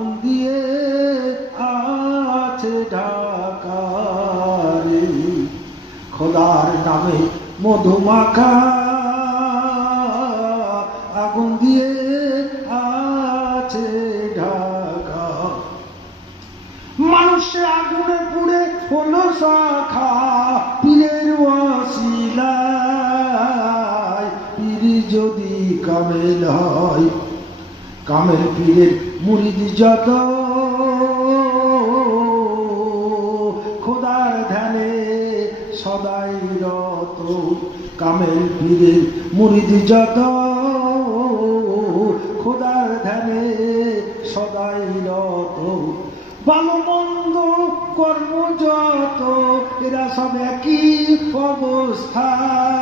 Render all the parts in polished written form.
আগুন দিয়ে আছে ঢাকা রে, খোদার নামে মধুমাখা আগুন দিয়ে আছে ঢাকা। মানুষে আগুনে পুড়ে হলো শাখা, পীরের ওয়াসিলায় পীর যদি কামেল হয়, কামেল পীরের মুরিদ যত খোদার ধ্যানে সদাই রত, কামেল পীরের মুরিদ যত খোদার ধ্যানে সদাই রত। ভালো মন্দ কর্ম যত এরা সব একই অবস্থায়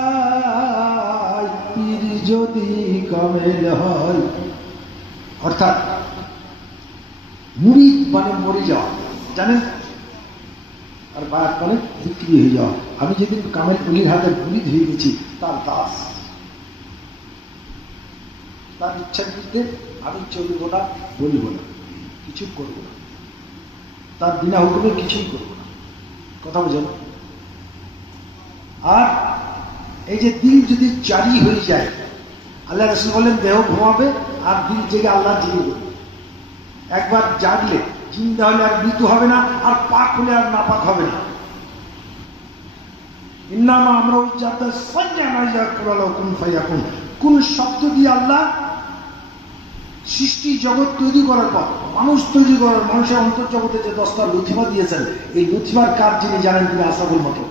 পীর যদি কামেল হয়। অর্থাৎ মুরিদ মানে মরে যাওয়া, জানেন, আর বায়াত মানে বিক্রি হয়ে যাওয়া। আমি যেদিন কামেল অলির হাতে মুরিদ হয়ে গেছি, তার দাস, তার ইচ্ছার বিরুদ্ধে আমি চলবো না, বলব না, কিছু করবো না, তার বিনা হুকুমে কিছুই করবো না। কথা বোঝেন? আর এই যে দিল যদি জারি হয়ে যায়, আল্লাহ রাসূল বলেন দেহ ঘুমাবে আর দিল জেগে আল্লাহ জিকির করবে। একবার জাগলে জিন্দা হলে আর মৃত্যু হবে না, আর পাক হলে আর নাপাক হবে না। ইন্নামা আমরুহু ইযা তাসাজ্জানা ইয়াকুলু কুন ফায়াকুন। কোন শব্দ দিয়ে আল্লাহ সৃষ্টি জগৎ তৈরি করার পর, মানুষ তৈরি করার, মানুষের অন্তর্জগতে যে 10টা লতিফা দিয়েছেন, এই লতিফার কাজ যিনি জানেন তিনি আসাবুল মাতলুব।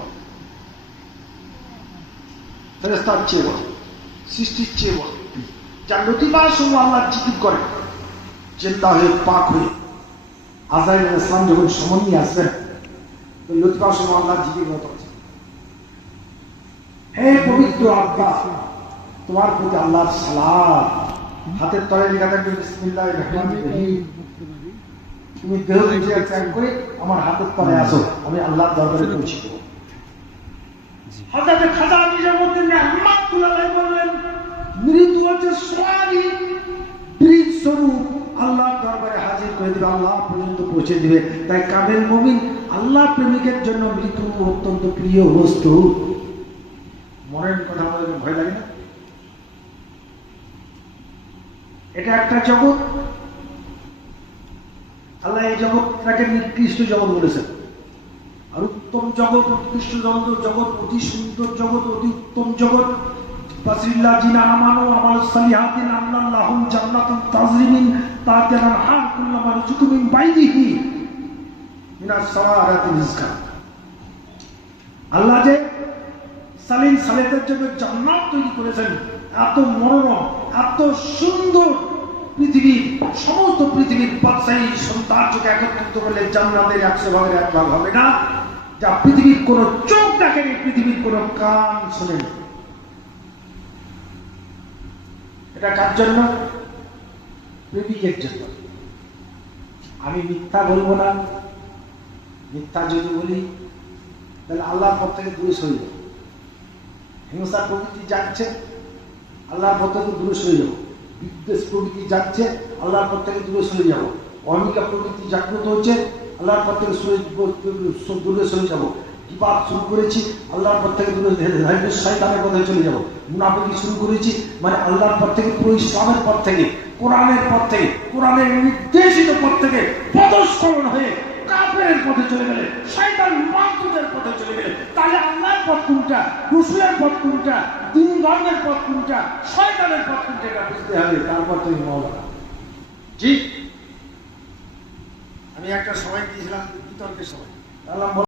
ফেরেশতার চেয়ে বড়, সৃষ্টির চেয়ে বড়, যার লতিফার সঙ্গে আল্লাহ জিকির করে চিন্তা হয়ে পাক হয়ে। আজরাইল আলাইহিস সালাম যখন সমন নিয়ে আসবেন, ওই লতিফার সঙ্গে আল্লাহ জিকির মতো আছে, হে পবিত্র আত্মা, তোমার প্রতি আল্লাহর সালাত। হাতের তলায় লেখা থাকবে বিসমিল্লাহির রহমানির রহিম। তুমি দেহ থেকে ত্যাগ করে আমার হাতের তলায় আসো, আমি আল্লাহর দরবারে পৌঁছে দেব। হযরত খাজা নিজের মধ্যে নিয়ামতুল্লাহ বললেন, মৃত্যু হচ্ছে সোয়ারি ব্রিজ স্বরূপ আল্লাহর দরবারে হাজির করে দিবে, আল্লাহ পর্যন্ত পৌঁছে দিবে। তাই কামেল মুমিন আল্লাহ প্রেমিকের জন্য মৃত্যু অত্যন্ত প্রিয় বস্তু। মনের কথা বলে ভয় লাগে না? এটা একটা জগৎ, আল্লাহ এই জগৎটাকে নিকৃষ্ট জগৎ বলেছেন। আর উত্তম জগৎ, উৎকৃষ্ট জগৎ, অতি সুন্দর জগৎ, অতি উত্তম জগৎ, বাসিল্লাযিনা আমানু আমাল সালিহাতিন আল্লাহুম জান্নাতুন তাজরি মিন তাহতিহাল আনহার কুল্লামা রুজিকু মিন বাইরিহি মিনাস সামারাতি রিজকা। আল্লাহ যে সালিম সালেতের জন্য জান্নাত তৈরি করেছেন, এত মনোরম, এত সুন্দর পৃথিবী, সমস্ত পৃথিবীর বাদশাহী সৌন্দর্যকে একত্রিত করলে জান্নাতের 100 ভাগের 1 ভাগ হবে না, যা পৃথিবীর কোন চোখ দেখেনি, পৃথিবীর কোন কান শোনেনি। এটা কার জন্য? প্রেমিকের জন্য। আমি মিথ্যা বলবো না, মিথ্যা যদি বলি তাহলে আল্লাহর পথ থেকে দূরে সরে যাবো। হিংসা প্রকৃতি যাচ্ছে, আল্লাহর পথ থেকে দূরে সরে যাবো। বিদ্বেষ প্রকৃতি যাচ্ছে, আল্লাহর পথ থেকে দূরে সরে যাবো। অহমিকা প্রকৃতি জাগ্রত হচ্ছে, আল্লাহর পথ থেকে দূরে সরে যাবো। কিবাদ শুরু করেছি, আল্লাহর পথ থেকে দূরে শয়তানের পথে চলে যাবো। মুনাফিকি শুরু করেছি, মানে আল্লাহর পথ থেকে, পুরো ইসলামের পথ থেকে, কোরআনের পথ থেকে, কোরআনের নির্দেশিত পথ থেকে পদস্খলন হয়ে কাফেরের পথে চলে গেলে, শয়তান মাসুদের পথে চলে গেলে, তাহলে আল্লাহর পথ কোনটা, রাসূলের পথ কোনটা, দ্বীন ধর্মের পথ কোনটা, শয়তানের পথ কোনটা, এটা বুঝতে হবে। তারপর তুমি মাওলানা। জি, আমি একটা সময় দিয়েছিলাম বিতর্কের সময়,